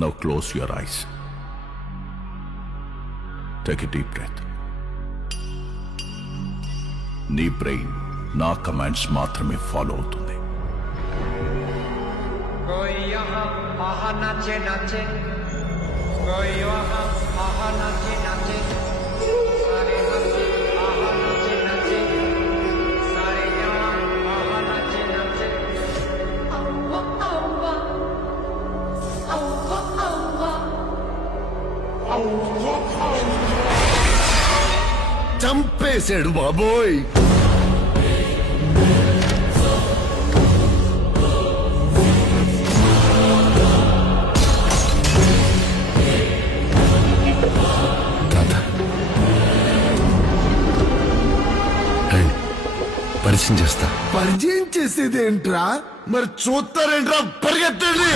Now close your eyes. Take a deep breath. నీ brain నా commands మాత్రమే follow అవుతుంది. చంపేశాడు బాబోయ్. పరిచయం చేస్తా. పరిచయం చేసేదేంట్రా? మరి చూస్తారేంట్రా? పరిగెత్తండి.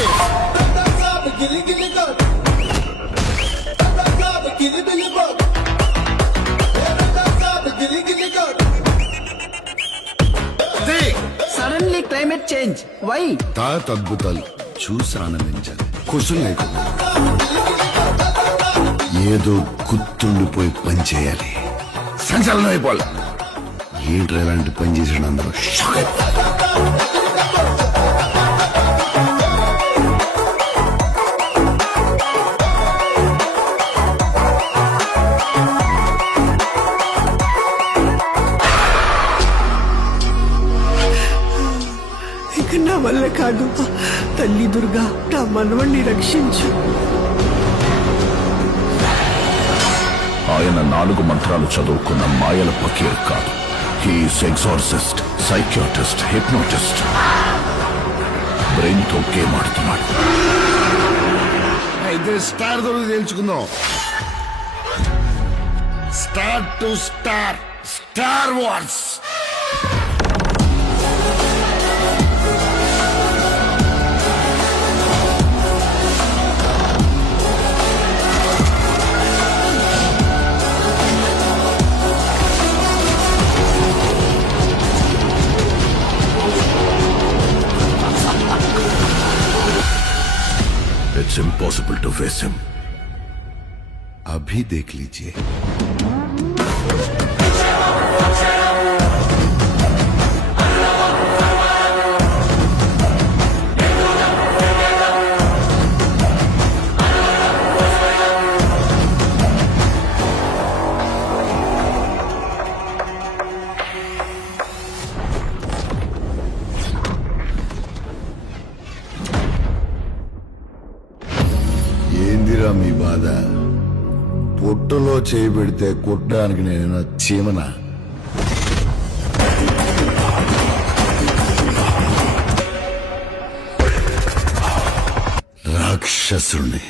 Suddenly climate change why? తాత అద్భుతాలు చూసి ఆనందించాలి. క్వశ్చన్ లేకుండా ఏదో గుర్తుండిపోయి పని చేయాలి. సంచలనం అయిపోవాలి. ఏంట్రా ఇలాంటి పని చేసాడు అందరూ? ఇక నా వల్ల కాదు. తల్లి దుర్గా నా మనవణ్ణి రక్షించు. ఆయన 4 మంత్రాలు చదువుకున్న మాయల పకీర్ కాదు. He is exorcist, psychiatrist, hypnotist. Brain తో గేమ్ ఆడుతున్నాడు. అయితే స్టార్ దొరికి తెలుసుకుందాం. Star to star, Star Wars. It's impossible to face him. अभी देख लीजिए. ఏందిరా మీ బాధ? పొట్టులో చేయి పెడితే కుట్టడానికి నేను చీమనా? రాక్షసుని